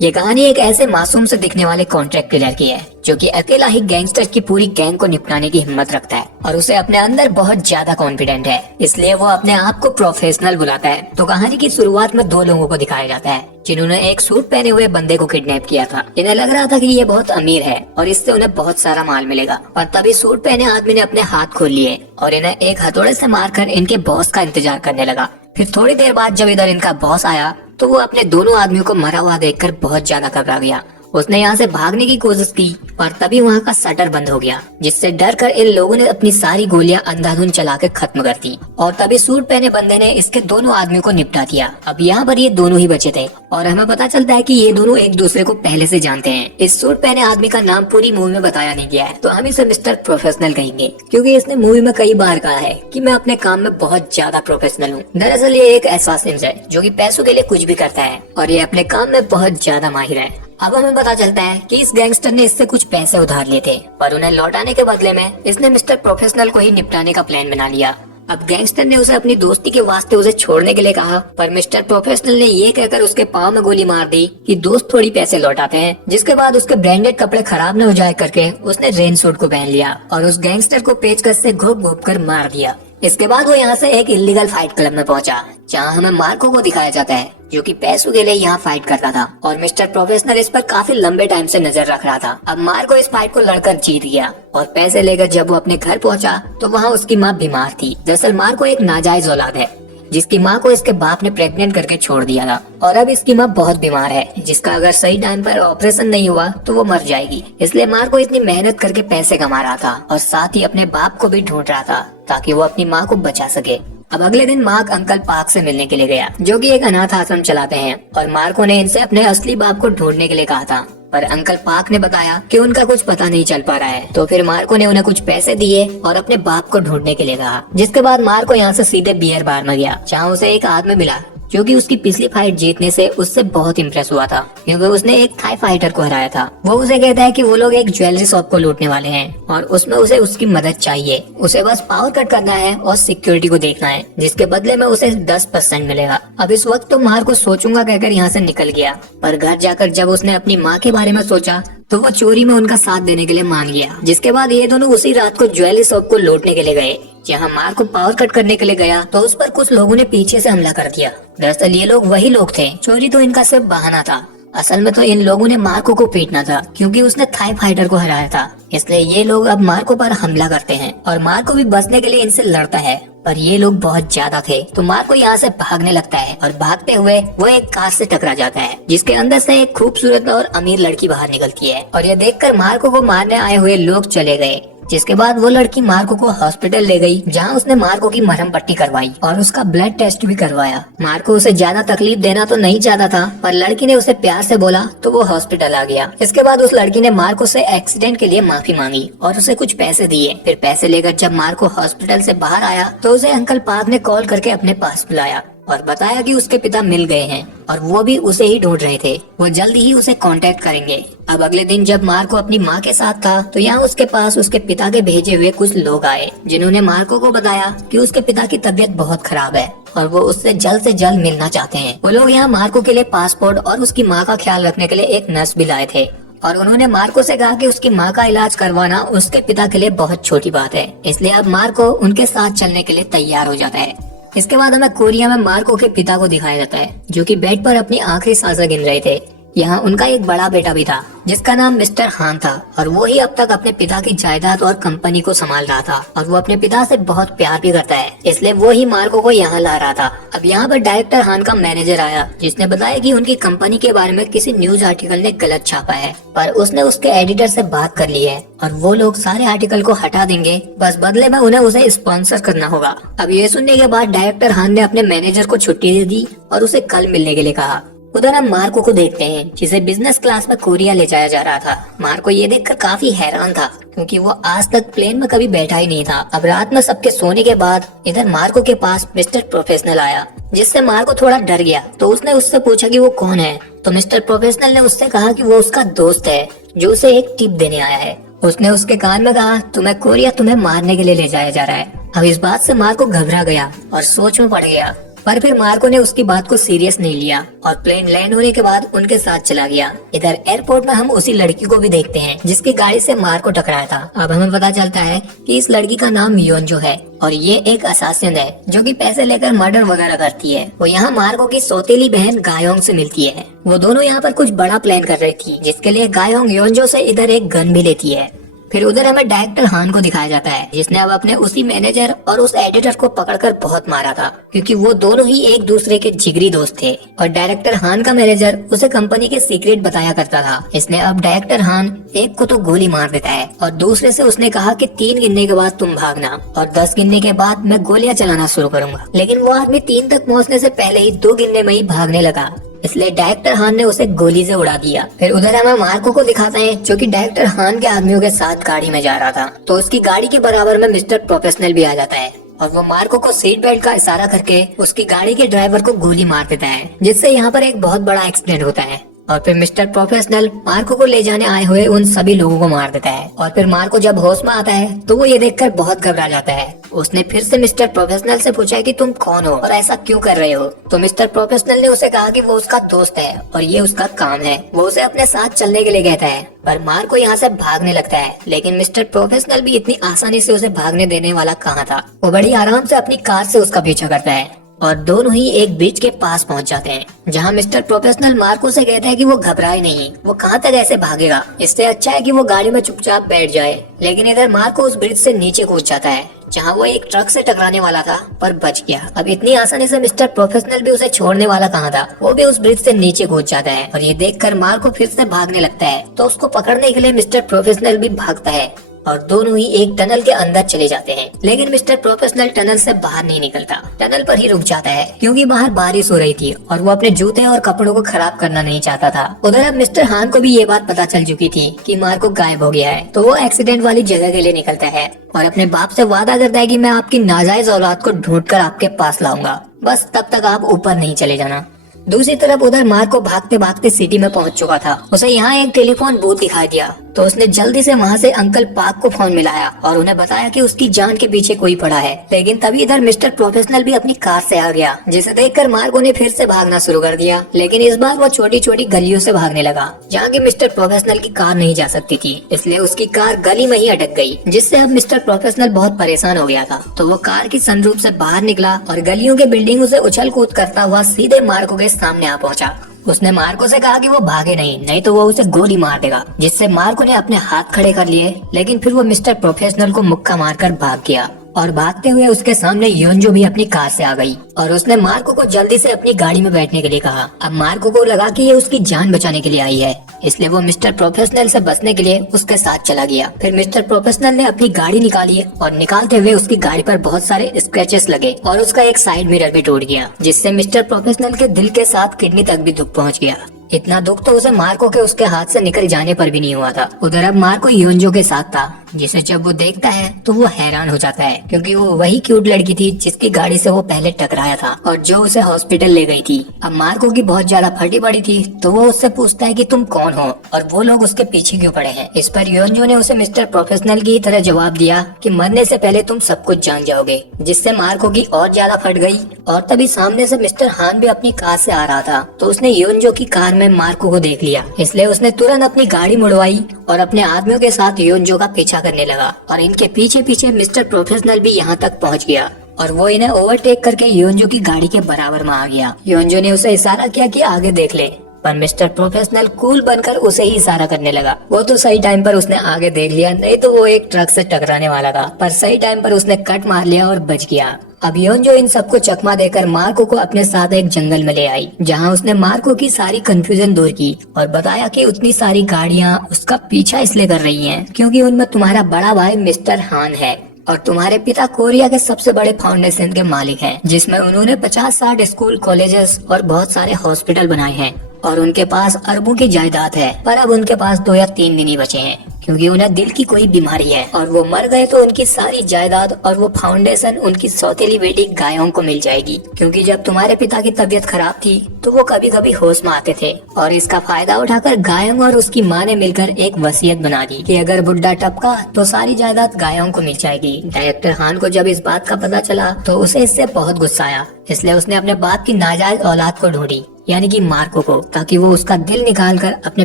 ये कहानी एक ऐसे मासूम से दिखने वाले कॉन्ट्रैक्ट किलर की है जो कि अकेला ही गैंगस्टर की पूरी गैंग को निपटाने की हिम्मत रखता है और उसे अपने अंदर बहुत ज्यादा कॉन्फिडेंट है, इसलिए वो अपने आप को प्रोफेशनल बुलाता है। तो कहानी की शुरुआत में दो लोगों को दिखाया जाता है जिन्होंने एक सूट पहने हुए बंदे को किडनैप किया था। इन्हें लग रहा था कि ये बहुत अमीर है और इससे उन्हें बहुत सारा माल मिलेगा, और तभी सूट पहने आदमी ने अपने हाथ खोल लिए और इन्हें एक हथौड़े से मारकर इनके बॉस का इंतजार करने लगा। फिर थोड़ी देर बाद जब इधर इनका बॉस आया तो वो अपने दोनों आदमियों को मरा हुआ देखकर बहुत ज्यादा घबरा गया। उसने यहाँ से भागने की कोशिश की पर तभी वहाँ का शटर बंद हो गया, जिससे डर कर इन लोगों ने अपनी सारी गोलियां अंधाधुंध चला के खत्म कर दी और तभी सूट पहने बंदे ने इसके दोनों आदमियों को निपटा दिया। अब यहाँ पर ये दोनों ही बचे थे और हमें पता चलता है कि ये दोनों एक दूसरे को पहले से जानते हैं। इस सूट पहने आदमी का नाम पूरी मूवी में बताया नहीं गया है, तो हम इसे मिस्टर प्रोफेशनल कहेंगे क्योंकि इसने मूवी में कई बार कहा है कि मैं अपने काम में बहुत ज्यादा प्रोफेशनल हूँ। दरअसल ये एक ऐसा सिंस है जो कि पैसों के लिए कुछ भी करता है और ये अपने काम में बहुत ज्यादा माहिर है। अब हमें पता चलता है कि इस गैंगस्टर ने इससे कुछ पैसे उधार लिए थे, पर उन्हें लौटाने के बदले में इसने मिस्टर प्रोफेशनल को ही निपटाने का प्लान बना लिया। अब गैंगस्टर ने उसे अपनी दोस्ती के वास्ते उसे छोड़ने के लिए कहा, पर मिस्टर प्रोफेशनल ने ये कहकर उसके पाँव में गोली मार दी कि दोस्त थोड़ी पैसे लौटाते हैं। जिसके बाद उसके ब्रांडेड कपड़े खराब न हो जाए करके उसने रेन सूट को पहन लिया और उस गैंगस्टर को पेचकस से घोप घोप कर मार दिया। इसके बाद वो यहाँ से एक इलीगल फाइट क्लब में पहुंचा जहाँ हमें मार्को को दिखाया जाता है जो कि पैसों के लिए यहाँ फाइट करता था और मिस्टर प्रोफेशनल इस पर काफी लंबे टाइम से नजर रख रहा था। अब मार्को इस फाइट को लड़कर जीत गया और पैसे लेकर जब वो अपने घर पहुंचा तो वहाँ उसकी माँ बीमार थी। दरअसल मार्को एक नाजायज औलाद है जिसकी माँ को इसके बाप ने प्रेग्नेंट करके छोड़ दिया था और अब इसकी माँ बहुत बीमार है जिसका अगर सही टाइम पर ऑपरेशन नहीं हुआ तो वो मर जाएगी। इसलिए मार्को इतनी मेहनत करके पैसे कमा रहा था और साथ ही अपने बाप को भी ढूंढ रहा था ताकि वो अपनी माँ को बचा सके। अब अगले दिन मार्क अंकल पार्क से मिलने के लिए गया जो कि एक अनाथ आश्रम चलाते हैं और मार्को ने इनसे अपने असली बाप को ढूंढने के लिए कहा था, पर अंकल पार्क ने बताया कि उनका कुछ पता नहीं चल पा रहा है। तो फिर मार्को ने उन्हें कुछ पैसे दिए और अपने बाप को ढूंढने के लिए कहा। जिसके बाद मार्को यहाँ से सीधे बियर बार में गया जहाँ उसे एक आदमी मिला जो कि उसकी पिछली फाइट जीतने से उससे बहुत इम्प्रेस हुआ था क्योंकि उसने एक थाई फाइटर को हराया था। वो उसे कहता है कि वो लोग एक ज्वेलरी शॉप को लूटने वाले हैं और उसमें उसे उसकी मदद चाहिए। उसे बस पावर कट करना है और सिक्योरिटी को देखना है, जिसके बदले में उसे 10% मिलेगा। अब इस वक्त तो मार्को सोचूंगा कहकर यहाँ से निकल गया, पर घर जाकर जब उसने अपनी माँ के बारे में सोचा तो वो चोरी में उनका साथ देने के लिए मान गया। जिसके बाद ये दोनों उसी रात को ज्वेलरी शॉप को लूटने के लिए गए। जहाँ मार्को पावर कट करने के लिए गया तो उस पर कुछ लोगों ने पीछे से हमला कर दिया। दरअसल ये लोग वही लोग थे, चोरी तो इनका सिर्फ बहाना था। असल में तो इन लोगों ने मार्को को पीटना था क्योंकि उसने थाई फाइटर को हराया था। इसलिए ये लोग अब मार्को पर हमला करते हैं और मार्को भी बचने के लिए इनसे लड़ता है, पर ये लोग बहुत ज्यादा थे तो मार्को यहाँ से भागने लगता है और भागते हुए वो एक कार से टकरा जाता है जिसके अंदर से एक खूबसूरत और अमीर लड़की बाहर निकलती है और ये देखकर मार्को को मारने आए हुए लोग चले गए। जिसके बाद वो लड़की मार्को को हॉस्पिटल ले गई जहाँ उसने मार्को की मरहम पट्टी करवाई और उसका ब्लड टेस्ट भी करवाया। मार्को उसे ज्यादा तकलीफ देना तो नहीं चाहता था, पर लड़की ने उसे प्यार से बोला तो वो हॉस्पिटल आ गया। इसके बाद उस लड़की ने मार्को से एक्सीडेंट के लिए माफी मांगी और उसे कुछ पैसे दिए। फिर पैसे लेकर जब मार्को हॉस्पिटल से बाहर आया तो उसे अंकल पार्क ने कॉल करके अपने पास बुलाया और बताया कि उसके पिता मिल गए हैं और वो भी उसे ही ढूंढ रहे थे, वो जल्दी ही उसे कांटेक्ट करेंगे। अब अगले दिन जब मार्को अपनी माँ के साथ था तो यहाँ उसके पास उसके पिता के भेजे हुए कुछ लोग आए जिन्होंने मार्को को बताया कि उसके पिता की तबीयत बहुत खराब है और वो उससे जल्द से जल्द मिलना चाहते हैं। वो लोग यहाँ मार्को के लिए पासपोर्ट और उसकी माँ का ख्याल रखने के लिए एक नर्स भी लाए थे और उन्होंने मार्को से कहा कि उसकी माँ का इलाज करवाना उसके पिता के लिए बहुत छोटी बात है, इसलिए अब मार्को उनके साथ चलने के लिए तैयार हो जाता है। इसके बाद हमें कोरिया में मार्को के पिता को दिखाया जाता है जो कि बेड पर अपनी आखिरी सांसें गिन रहे थे। यहाँ उनका एक बड़ा बेटा भी था जिसका नाम मिस्टर हान था और वो ही अब तक अपने पिता की जायदाद और कंपनी को संभाल रहा था और वो अपने पिता से बहुत प्यार भी करता है, इसलिए वो ही मार्को को यहाँ ला रहा था। अब यहाँ पर डायरेक्टर हान का मैनेजर आया जिसने बताया कि उनकी कंपनी के बारे में किसी न्यूज आर्टिकल ने गलत छापा है, पर उसने उसके एडिटर से बात कर ली है और वो लोग सारे आर्टिकल को हटा देंगे, बस बदले में उन्हें उसे स्पॉन्सर करना होगा। अब ये सुनने के बाद डायरेक्टर हान ने अपने मैनेजर को छुट्टी दे दी और उसे कल मिलने के लिए कहा। उधर हम मार्को को देखते हैं जिसे बिजनेस क्लास में कोरिया ले जाया जा रहा था। मार्को ये देखकर काफी हैरान था क्योंकि वो आज तक प्लेन में कभी बैठा ही नहीं था। अब रात में सबके सोने के बाद इधर मार्को के पास मिस्टर प्रोफेशनल आया जिससे मार्को थोड़ा डर गया। तो उसने उससे पूछा कि वो कौन है, तो मिस्टर प्रोफेशनल ने उससे कहा कि वो उसका दोस्त है जो उसे एक टिप देने आया है। उसने उसके कान में कहा तुम्हें कोरिया तुम्हें मारने के लिए ले जाया जा रहा है। अब इस बात से मार्को घबरा गया और सोच में पड़ गया, पर फिर मार्को ने उसकी बात को सीरियस नहीं लिया और प्लेन लैंड होने के बाद उनके साथ चला गया। इधर एयरपोर्ट में हम उसी लड़की को भी देखते हैं जिसकी गाड़ी से मार्को टकराया था। अब हमें पता चलता है कि इस लड़की का नाम योंजो है और ये एक असासिन है जो कि पैसे लेकर मर्डर वगैरह करती है। वो यहाँ मार्को की सौतेली बहन गायोंग से मिलती है। वो दोनों यहाँ पर कुछ बड़ा प्लान कर रही थी जिसके लिए गायोंग योंजो से इधर एक गन भी लेती है। फिर उधर हमें डायरेक्टर हान को दिखाया जाता है जिसने अब अपने उसी मैनेजर और उस एडिटर को पकड़कर बहुत मारा था क्योंकि वो दोनों ही एक दूसरे के जिगरी दोस्त थे और डायरेक्टर हान का मैनेजर उसे कंपनी के सीक्रेट बताया करता था। इसने अब डायरेक्टर हान एक को तो गोली मार देता है और दूसरे से उसने कहा कि 3 गिनने के बाद तुम भागना और 10 गिनने के बाद मैं गोलियां चलाना शुरू करूंगा। लेकिन वो आदमी 3 तक पहुँचने से पहले ही 2 गिनने में ही भागने लगा, इसलिए डायरेक्टर हान ने उसे गोली से उड़ा दिया। फिर उधर हमें मार्को को दिखाते हैं जो कि डायरेक्टर हान के आदमियों के साथ गाड़ी में जा रहा था। तो उसकी गाड़ी के बराबर में मिस्टर प्रोफेशनल भी आ जाता है और वो मार्को को सीट बेल्ट का इशारा करके उसकी गाड़ी के ड्राइवर को गोली मार देता है, जिससे यहाँ पर एक बहुत बड़ा एक्सीडेंट होता है। और फिर मिस्टर प्रोफेशनल मार्को को ले जाने आए हुए उन सभी लोगों को मार देता है। और फिर मार्को जब होश में आता है तो वो ये देखकर बहुत घबरा जाता है। उसने फिर से मिस्टर प्रोफेशनल से पूछा कि तुम कौन हो और ऐसा क्यों कर रहे हो। तो मिस्टर प्रोफेशनल ने उसे कहा कि वो उसका दोस्त है और ये उसका काम है। वो उसे अपने साथ चलने के लिए कहता है पर मार्को यहाँ से भागने लगता है। लेकिन मिस्टर प्रोफेशनल भी इतनी आसानी से उसे भागने देने वाला कहाँ था। वो बड़ी आराम से अपनी कार से उसका पीछा करता है और दोनों ही एक ब्रिज के पास पहुंच जाते हैं जहां मिस्टर प्रोफेशनल मार्को से कहता है कि वो घबराए नहीं, वो कहां तक ऐसे भागेगा, इससे अच्छा है कि वो गाड़ी में चुपचाप बैठ जाए। लेकिन इधर मार्को उस ब्रिज से नीचे कूद जाता है जहां वो एक ट्रक से टकराने वाला था पर बच गया। अब इतनी आसानी से मिस्टर प्रोफेशनल भी उसे छोड़ने वाला कहाँ था, वो भी उस ब्रिज से नीचे कूद जाता है और ये देखकर मार्को फिर से भागने लगता है। तो उसको पकड़ने के लिए मिस्टर प्रोफेशनल भी भागता है और दोनों ही एक टनल के अंदर चले जाते हैं। लेकिन मिस्टर प्रोफेशनल टनल से बाहर नहीं निकलता, टनल पर ही रुक जाता है क्योंकि बाहर बारिश हो रही थी और वो अपने जूते और कपड़ों को खराब करना नहीं चाहता था। उधर अब मिस्टर हान को भी ये बात पता चल चुकी थी कि मार्को गायब हो गया है। तो वो एक्सीडेंट वाली जगह के लिए निकलता है और अपने बाप से वादा करता है कि मैं आपकी नाजायज औलाद को ढूंढकर आपके पास लाऊंगा, बस तब तक आप ऊपर नहीं चले जाना। दूसरी तरफ उधर मार्को भागते भागते सिटी में पहुंच चुका था। उसे यहाँ एक टेलीफोन बूथ दिखाई दिया तो उसने जल्दी से वहाँ से अंकल पार्क को फोन मिलाया और उन्हें बताया कि उसकी जान के पीछे कोई पड़ा है। लेकिन तभी इधर मिस्टर प्रोफेशनल भी अपनी कार से आ गया जिसे देखकर मार्को ने फिर से भागना शुरू कर दिया। लेकिन इस बार वो छोटी छोटी गलियों से भागने लगा जहाँ की मिस्टर प्रोफेशनल की कार नहीं जा सकती थी, इसलिए उसकी कार गली में ही अटक गई, जिससे अब मिस्टर प्रोफेशनल बहुत परेशान हो गया था। तो वो कार की सनरूफ से बाहर निकला और गलियों के बिल्डिंगों से उछल कूद करता हुआ सीधे मार्को के सामने आ पहुंचा। उसने मार्को से कहा कि वो भागे नहीं तो वो उसे गोली मार देगा, जिससे मार्को ने अपने हाथ खड़े कर लिए। लेकिन फिर वो मिस्टर प्रोफेशनल को मुक्का मारकर भाग गया और भागते हुए उसके सामने योंजो भी अपनी कार से आ गई और उसने मार्को को जल्दी से अपनी गाड़ी में बैठने के लिए कहा। अब मार्को को लगा कि ये उसकी जान बचाने के लिए आई है, इसलिए वो मिस्टर प्रोफेशनल से बचने के लिए उसके साथ चला गया। फिर मिस्टर प्रोफेशनल ने अपनी गाड़ी निकाली और निकालते हुए उसकी गाड़ी पर बहुत सारे स्क्रैचेस लगे और उसका एक साइड मिरर भी टूट गया, जिससे मिस्टर प्रोफेशनल के दिल के साथ किडनी तक भी दुख पहुँच गया। इतना दुख तो उसे मार्को के उसके हाथ से निकल जाने पर भी नहीं हुआ था। उधर अब मार्को योंजो के साथ था, जिसे जब वो देखता है तो वो हैरान हो जाता है क्योंकि वो वही क्यूट लड़की थी जिसकी गाड़ी से वो पहले टकराया था और जो उसे हॉस्पिटल ले गई थी। अब मार्को की बहुत ज्यादा फटी पड़ी थी तो वो उससे पूछता है कि तुम कौन हो और वो लोग उसके पीछे क्यों पड़े हैं। इस पर योंजो ने उसे मिस्टर प्रोफेशनल की तरह जवाब दिया कि मरने से पहले तुम सब कुछ जान जाओगे, जिससे मार्को की और ज्यादा फट गई। और तभी सामने से मिस्टर हान भी अपनी कार से आ रहा था तो उसने योंजो की कार में मार्को को देख लिया, इसलिए उसने तुरंत अपनी गाड़ी मुड़वाई और अपने आदमियों के साथ योंजो का पीछा करने लगा। और इनके पीछे पीछे मिस्टर प्रोफेशनल भी यहाँ तक पहुँच गया और वो इन्हें ओवरटेक करके योंजो की गाड़ी के बराबर में आ गया। योंजो ने उसे इशारा किया कि आगे देख ले, पर मिस्टर प्रोफेशनल कूल बनकर उसे ही इशारा करने लगा। वो तो सही टाइम पर उसने आगे देख लिया, नहीं तो वो एक ट्रक से टकराने वाला था, पर सही टाइम पर उसने कट मार लिया और बच गया। अब योंजो इन सबको चकमा देकर मार्को को अपने साथ एक जंगल में ले आई, जहां उसने मार्को की सारी कंफ्यूजन दूर की और बताया कि उतनी सारी गाड़ियां उसका पीछा इसलिए कर रही हैं क्योंकि उनमें तुम्हारा बड़ा भाई मिस्टर हान है और तुम्हारे पिता कोरिया के सबसे बड़े फाउंडेशन के मालिक हैं, जिसमें उन्होंने 50-60 स्कूल, कॉलेजेस और बहुत सारे हॉस्पिटल बनाए हैं। और उनके पास अरबों की जायदाद है, पर अब उनके पास 2 या 3 दिन ही बचे हैं क्योंकि उन्हें दिल की कोई बीमारी है और वो मर गए तो उनकी सारी जायदाद और वो फाउंडेशन उनकी सौतेली बेटी गायों को मिल जाएगी। क्योंकि जब तुम्हारे पिता की तबीयत खराब थी तो वो कभी कभी होश में आते थे और इसका फायदा उठाकर गायों और उसकी माँ ने मिलकर एक वसीयत बना दी कि अगर बुढ़ा टपका तो सारी जायदाद गायों को मिल जाएगी। डायरेक्टर हान को जब इस बात का पता चला तो उसे इससे बहुत गुस्सा आया, इसलिए उसने अपने बाप की नाजायज औलाद को ढूंढी, यानी कि मार्को को, ताकि वो उसका दिल निकालकर अपने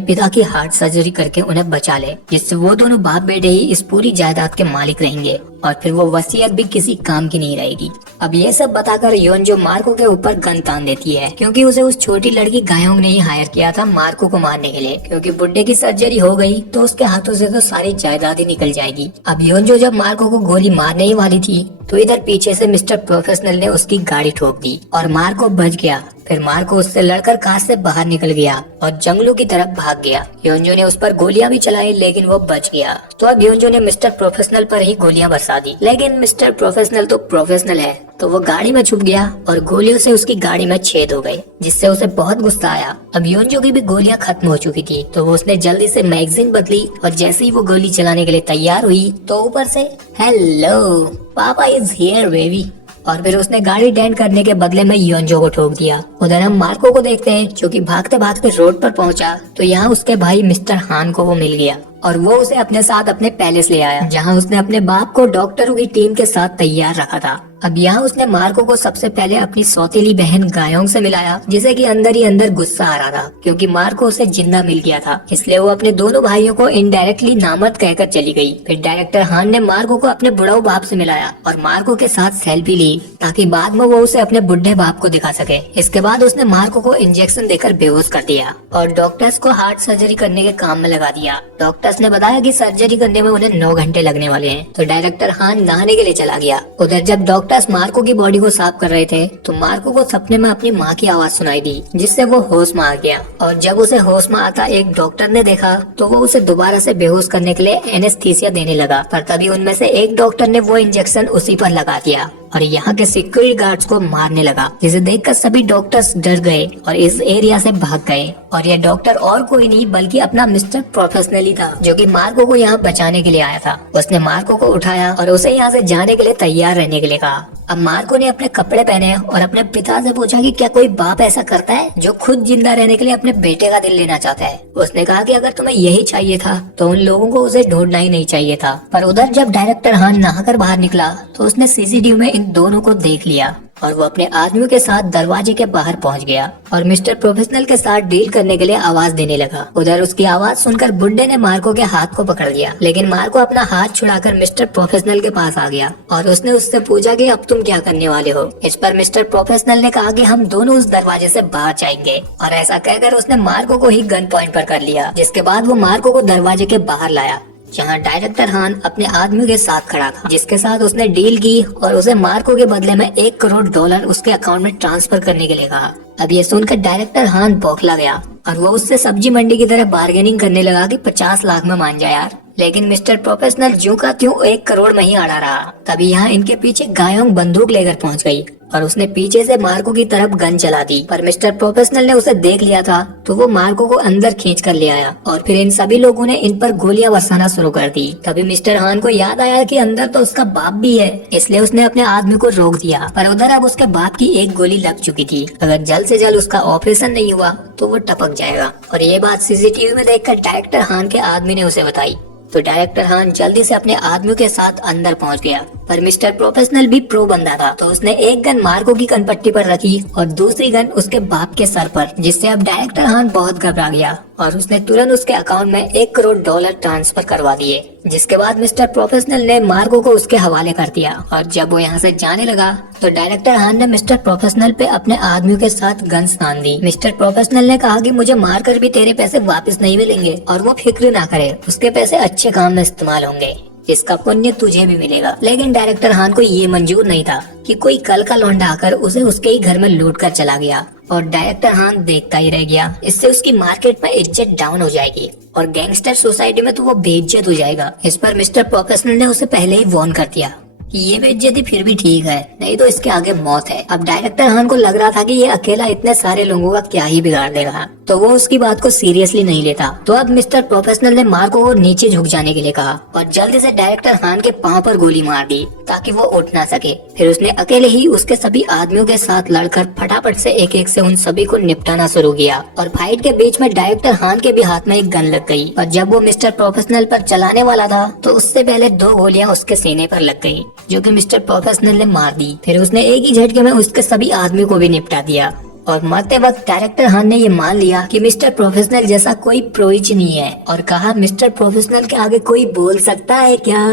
पिता की हार्ट सर्जरी करके उन्हें बचा ले, जिससे वो दोनों बाप बेटे ही इस पूरी जायदाद के मालिक रहेंगे और फिर वो वसीयत भी किसी काम की नहीं रहेगी। अब ये सब बताकर योंजो मार्को के ऊपर गन तान देती है क्योंकि उसे उस छोटी लड़की गायोंग ने ही हायर किया था मार्को को मारने के लिए, क्योंकि बुड्ढे की सर्जरी हो गई तो उसके हाथों से तो सारी जायदाद ही निकल जाएगी। अब योंजो जब मार्को को गोली मारने ही वाली थी तो इधर पीछे से मिस्टर प्रोफेशनल ने उसकी गाड़ी ठोक दी और मार्को बच गया। फिर मार्को उससे लड़कर कार से बाहर निकल गया और जंगलों की तरफ भाग गया। योंजो ने उस पर गोलियां भी चलाई लेकिन वो बच गया। तो अब योंजो ने मिस्टर प्रोफेशनल पर ही गोलियां बरसा दी, लेकिन मिस्टर प्रोफेशनल तो प्रोफेशनल है तो वो गाड़ी में छुप गया और गोलियों से उसकी गाड़ी में छेद हो गए, जिससे उसे बहुत गुस्सा आया। अब योंजो की भी गोलियां खत्म हो चुकी थी तो वो उसने जल्दी से मैगजीन बदली और जैसे ही वो गोली चलाने के लिए तैयार हुई तो ऊपर से हेलो पापा इज हियर बेबी, और फिर उसने गाड़ी डेंट करने के बदले में योंजो को ठोक दिया। उधर हम मार्को को देखते हैं जो कि भागते भागते रोड पर पहुंचा तो यहाँ उसके भाई मिस्टर हान को वो मिल गया और वो उसे अपने साथ अपने पैलेस ले आया, जहाँ उसने अपने बाप को डॉक्टरों की टीम के साथ तैयार रखा था। अब यहाँ उसने मार्को को सबसे पहले अपनी सौतेली बहन गायोंग से मिलाया, जिसे कि अंदर ही अंदर गुस्सा आ रहा था क्योंकि मार्को उसे जिंदा मिल गया था, इसलिए वो अपने दोनों भाइयों को इनडायरेक्टली नामर्द कहकर चली गई। फिर डायरेक्टर हान ने मार्को को अपने बुढ़ाऊ बाप से मिलाया और मार्को के साथ सेल्फी ली ताकि बाद में वो उसे अपने बुढ़े बाप को दिखा सके। इसके बाद उसने मार्को को इंजेक्शन देकर बेहोश कर दिया और डॉक्टर्स को हार्ट सर्जरी करने के काम में लगा दिया। डॉक्टर्स ने बताया कि सर्जरी करने में उन्हें 9 घंटे लगने वाले हैं, तो डायरेक्टर हान नहाने के लिए चला गया। उधर जब डॉक्टर्स मार्को की बॉडी को साफ कर रहे थे तो मार्को को सपने में अपनी माँ की आवाज सुनाई दी, जिससे वो होश में आ गया। और जब उसे होश में आता एक डॉक्टर ने देखा तो वो उसे दोबारा से बेहोश करने के लिए एनेस्थीसिया देने लगा, पर तभी उनमें से एक डॉक्टर ने वो इंजेक्शन उसी पर लगा दिया और यहाँ के सिक्योरिटी गार्ड्स को मारने लगा, जिसे देखकर सभी डॉक्टर्स डर गए और इस एरिया से भाग गए। और ये डॉक्टर और कोई नहीं बल्कि अपना मिस्टर प्रोफेशनल ही था, जो कि मार्को को यहाँ बचाने के लिए आया था। उसने मार्को को उठाया और उसे यहाँ से जाने के लिए तैयार रहने के लिए कहा। अब मार्को ने अपने कपड़े पहने और अपने पिता से पूछा कि क्या कोई बाप ऐसा करता है जो खुद जिंदा रहने के लिए अपने बेटे का दिल लेना चाहता है। उसने कहा कि अगर तुम्हें यही चाहिए था तो उन लोगों को उसे ढूंढना ही नहीं चाहिए था। पर उधर जब डायरेक्टर हान नहाकर बाहर निकला तो उसने सीसीटीवी में इन दोनों को देख लिया और वो अपने आदमियों के साथ दरवाजे के बाहर पहुंच गया और मिस्टर प्रोफेशनल के साथ डील करने के लिए आवाज देने लगा। उधर उसकी आवाज सुनकर बुड्ढे ने मार्को के हाथ को पकड़ लिया, लेकिन मार्को अपना हाथ छुड़ाकर मिस्टर प्रोफेशनल के पास आ गया और उसने उससे पूछा कि अब तुम क्या करने वाले हो। इस पर मिस्टर प्रोफेशनल ने कहा कि हम दोनों उस दरवाजे से बाहर जाएंगे, और ऐसा कहकर उसने मार्को को ही गन पॉइंट पर कर लिया। जिसके बाद वो मार्को को दरवाजे के बाहर लाया, जहां डायरेक्टर हान अपने आदमियों के साथ खड़ा था, जिसके साथ उसने डील की और उसे मार्को के बदले में $1 करोड़ उसके अकाउंट में ट्रांसफर करने के लिए कहा। अब ये सुनकर डायरेक्टर हान बौखला गया और वो उससे सब्जी मंडी की तरह बार्गेनिंग करने लगा कि 50 लाख में मान जा यार। लेकिन मिस्टर प्रोफेशनल ज्यों का त्यों 1 करोड़ में ही अड़ा रहा। तभी यहाँ इनके पीछे गायोंग बंदूक लेकर पहुंच गई और उसने पीछे से मार्को की तरफ गन चला दी, पर मिस्टर प्रोफेशनल ने उसे देख लिया था तो वो मार्को को अंदर खींच कर ले आया और फिर इन सभी लोगों ने इन पर गोलियां बरसाना शुरू कर दी। तभी मिस्टर हान को याद आया कि अंदर तो उसका बाप भी है, इसलिए उसने अपने आदमी को रोक दिया। पर उधर अब उसके बाप की एक गोली लग चुकी थी, अगर जल्द से जल्द उसका ऑपरेशन नहीं हुआ तो वो टपक जाएगा। और ये बात सीसीटीवी में देखकर डायरेक्टर हान के आदमी ने उसे बताई, तो डायरेक्टर हान जल्दी से अपने आदमियों के साथ अंदर पहुंच गया। पर मिस्टर प्रोफेशनल भी प्रो बंदा था, तो उसने एक गन मार्को की कनपट्टी पर रखी और दूसरी गन उसके बाप के सर पर, जिससे अब डायरेक्टर हान बहुत घबरा गया और उसने तुरंत उसके अकाउंट में $1 करोड़ ट्रांसफर करवा दिए। जिसके बाद मिस्टर प्रोफेशनल ने मार्को को उसके हवाले कर दिया और जब वो यहाँ से जाने लगा तो डायरेक्टर हान ने मिस्टर प्रोफेशनल पे अपने आदमियों के साथ गन्स तान दी। मिस्टर प्रोफेशनल ने कहा कि मुझे मारकर भी तेरे पैसे वापस नहीं मिलेंगे और वो फिक्र ना करे, उसके पैसे अच्छे काम में इस्तेमाल होंगे, इसका पुण्य तुझे भी मिलेगा। लेकिन डायरेक्टर हान को ये मंजूर नहीं था कि कोई कल का लौंडा आकर उसे उसके ही घर में लूट कर चला गया और डायरेक्टर हान देखता ही रह गया। इससे उसकी मार्केट में इज्जत डाउन हो जाएगी और गैंगस्टर सोसाइटी में तो वो बेइज्जत हो जाएगा। इस पर मिस्टर प्रोफेशनल ने उसे पहले ही वार्न कर दिया कि ये बेइज्जती फिर भी ठीक है, नहीं तो इसके आगे मौत है। अब डायरेक्टर हान को लग रहा था कि ये अकेला इतने सारे लोगों का क्या ही बिगाड़ देगा, तो वो उसकी बात को सीरियसली नहीं लेता। तो अब मिस्टर प्रोफेशनल ने मार्को को नीचे झुक जाने के लिए कहा और जल्दी से डायरेक्टर हान के पांव पर गोली मार दी ताकि वो उठ ना सके। फिर उसने अकेले ही उसके सभी आदमियों के साथ लड़कर फटाफट से एक एक से उन सभी को निपटाना शुरू किया। और फाइट के बीच में डायरेक्टर हान के भी हाथ में एक गन लग गई और जब वो मिस्टर प्रोफेशनल पर चलाने वाला था तो उससे पहले 2 गोलियां उसके सीने पर लग गई, जो कि मिस्टर प्रोफेशनल ने मार दी। फिर उसने एक ही झटके में उसके सभी आदमियों को भी निपटा दिया और मरते वक्त डायरेक्टर हान ने ये मान लिया कि मिस्टर प्रोफेशनल जैसा कोई प्रोइच नहीं है और कहा, मिस्टर प्रोफेशनल के आगे कोई बोल सकता है क्या?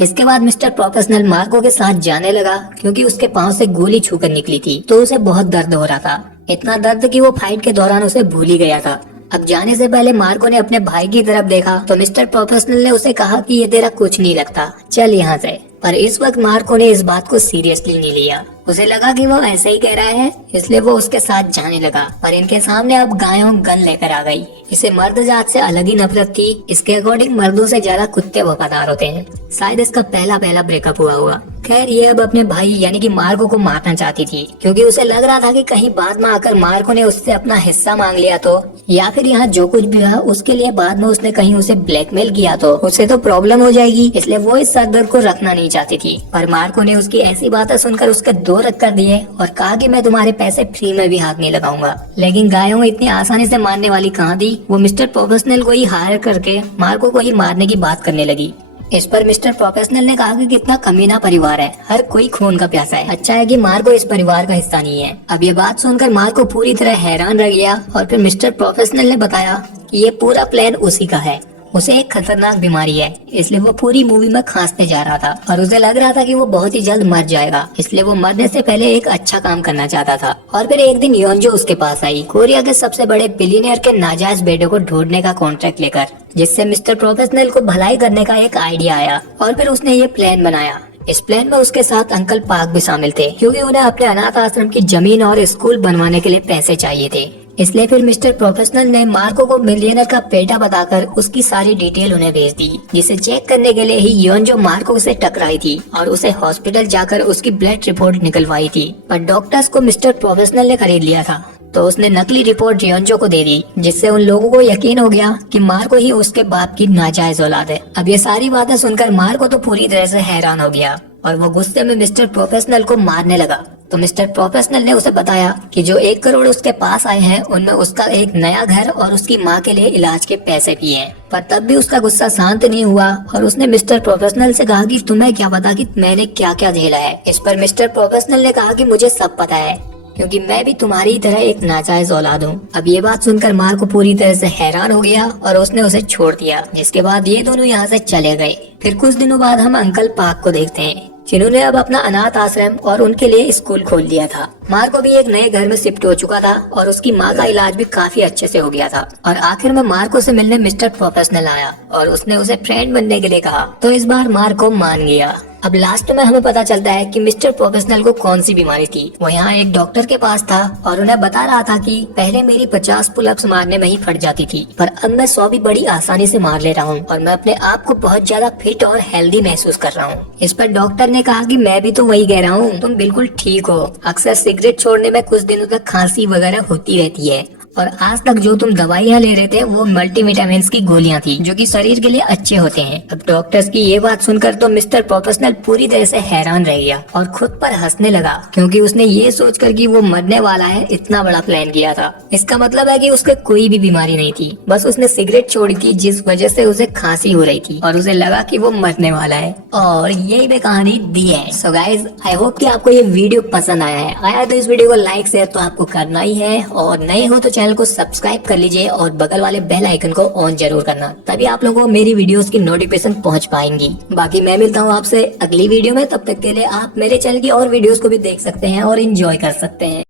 इसके बाद मिस्टर प्रोफेशनल मार्को के साथ जाने लगा क्योंकि उसके पांव से गोली छूकर निकली थी, तो उसे बहुत दर्द हो रहा था। इतना दर्द कि वो फाइट के दौरान उसे भूल ही गया था। अब जाने से पहले मार्को ने अपने भाई की तरफ देखा तो मिस्टर प्रोफेशनल ने उसे कहा कि ये तेरा कुछ नहीं लगता, चल यहाँ से। पर इस वक्त मार्को ने इस बात को सीरियसली नहीं लिया। उसे लगा कि वो ऐसे ही कह रहा है, इसलिए वो उसके साथ जाने लगा। पर इनके सामने अब गायों गन लेकर आ गई। इसे मर्द जात से अलग ही नफरत थी। इसके अकॉर्डिंग मर्दों से ज्यादा कुत्ते वफादार होते हैं। शायद इसका पहला ब्रेकअप हुआ होगा। खैर ये अब अपने भाई यानी कि मार्को को मारना चाहती थी क्योंकि उसे लग रहा था कि कहीं बाद में आकर मार्को ने उससे अपना हिस्सा मांग लिया तो, या फिर यहाँ जो कुछ भी हुआ उसके लिए बाद में उसने कहीं उसे ब्लैकमेल किया तो उसे तो प्रॉब्लम हो जाएगी। इसलिए वो इस सरदर्द को रखना नहीं चाहती थी। पर मार्को ने उसकी ऐसी बातें सुनकर उसके 2 रख कर दिए और कहा कि मैं तुम्हारे पैसे फ्री में भी हाथ नहीं लगाऊंगा। लेकिन गायों इतनी आसानी से मारने वाली कहाँ थी। वो मिस्टर प्रोफेशनल को ही हायर करके मार्को को ही मारने की बात करने लगी। इस पर मिस्टर प्रोफेशनल ने कहा कि कितना कमीना परिवार है, हर कोई खून का प्यासा है। अच्छा है कि मार्को इस परिवार का हिस्सा नहीं है। अब ये बात सुनकर मार्को पूरी तरह हैरान रह गया और फिर मिस्टर प्रोफेशनल ने बताया कि ये पूरा प्लान उसी का है। उसे एक खतरनाक बीमारी है, इसलिए वो पूरी मूवी में खांसते जा रहा था और उसे लग रहा था कि वो बहुत ही जल्द मर जाएगा। इसलिए वो मरने से पहले एक अच्छा काम करना चाहता था। और फिर एक दिन योंजो उसके पास आई, कोरिया के सबसे बड़े बिलियनियर के नाजायज बेटे को ढूंढने का कॉन्ट्रैक्ट लेकर, जिससे मिस्टर प्रोफेशनल को भलाई करने का एक आइडिया आया और फिर उसने ये प्लान बनाया। इस प्लान में उसके साथ अंकल पार्क भी शामिल थे क्योंकि उन्हें अपने अनाथ आश्रम की जमीन और स्कूल बनवाने के लिए पैसे चाहिए थे। इसलिए फिर मिस्टर प्रोफेशनल ने मार्को को मिलियनर का बेटा बताकर उसकी सारी डिटेल उन्हें भेज दी, जिसे चेक करने के लिए ही योंजो मार्को से टकराई थी और उसे हॉस्पिटल जाकर उसकी ब्लड रिपोर्ट निकलवाई थी। पर डॉक्टर्स को मिस्टर प्रोफेशनल ने खरीद लिया था, तो उसने नकली रिपोर्ट योंजो को दे दी, जिससे उन लोगों को यकीन हो गया कि मार्को ही उसके बाप की नाजायज औलाद है। अब ये सारी बातें सुनकर मार्को तो पूरी तरह से हैरान हो गया और वो गुस्से में मिस्टर प्रोफेशनल को मारने लगा। तो मिस्टर प्रोफेशनल ने उसे बताया कि जो 1 करोड़ उसके पास आए हैं उनमें उसका एक नया घर और उसकी माँ के लिए इलाज के पैसे भी हैं। पर तब भी उसका गुस्सा शांत नहीं हुआ और उसने मिस्टर प्रोफेशनल से कहा कि तुम्हें क्या पता कि मैंने क्या क्या झेला है। इस पर मिस्टर प्रोफेशनल ने कहा कि मुझे सब पता है क्योंकि मैं भी तुम्हारी तरह एक नाजायज औलाद हूँ। अब ये बात सुनकर मार्को पूरी तरह से हैरान हो गया और उसने उसे छोड़ दिया, जिसके बाद ये दोनों यहाँ से चले गए। फिर कुछ दिनों बाद हम अंकल पार्क को देखते हैं, जिन्होंने अब अपना अनाथ आश्रम और उनके लिए स्कूल खोल दिया था। मार्को भी एक नए घर में शिफ्ट हो चुका था और उसकी माँ का इलाज भी काफी अच्छे से हो गया था। और आखिर में मार्को से मिलने मिस्टर प्रोफेशनल आया और उसने उसे फ्रेंड बनने के लिए कहा, तो इस बार मार्को मान गया। अब लास्ट में हमें पता चलता है कि मिस्टर प्रोफेशनल को कौन सी बीमारी थी। वो यहाँ एक डॉक्टर के पास था और उन्हें बता रहा था कि पहले मेरी 50 पुलअप्स मारने में ही फट जाती थी, पर अब मैं 100 भी बड़ी आसानी से मार ले रहा हूँ और मैं अपने आप को बहुत ज्यादा फिट और हेल्दी महसूस कर रहा हूँ। इस पर डॉक्टर ने कहा कि मैं भी तो वही कह रहा हूँ, तुम बिल्कुल ठीक हो। अक्सर सिगरेट छोड़ने में कुछ दिनों तक खांसी वगैरह होती रहती है और आज तक जो तुम दवाइयाँ ले रहे थे वो मल्टीविटामिन्स की गोलियां थी, जो कि शरीर के लिए अच्छे होते हैं। अब डॉक्टर्स की ये बात सुनकर तो मिस्टर प्रोफेशनल पूरी तरह से हैरान रह गया और खुद पर हंसने लगा क्योंकि उसने ये सोचकर कि वो मरने वाला है इतना बड़ा प्लान किया था। इसका मतलब है कि उसके कोई भी बीमारी नहीं थी, बस उसने सिगरेट छोड़ी थी जिस वजह से उसे खांसी हो रही थी और उसे लगा कि वो मरने वाला है। और यही भी कहानी दी है। सो गाइज, आई होप कि आपको ये वीडियो पसंद आया तो इस वीडियो को लाइक शेयर तो आपको करना ही है और नए हो तो चैनल को सब्सक्राइब कर लीजिए और बगल वाले बेल आइकन को ऑन जरूर करना, तभी आप लोगों को मेरी वीडियोस की नोटिफिकेशन पहुंच पाएंगी। बाकी मैं मिलता हूँ आपसे अगली वीडियो में, तब तक के लिए आप मेरे चैनल की और वीडियोस को भी देख सकते हैं और एंजॉय कर सकते हैं।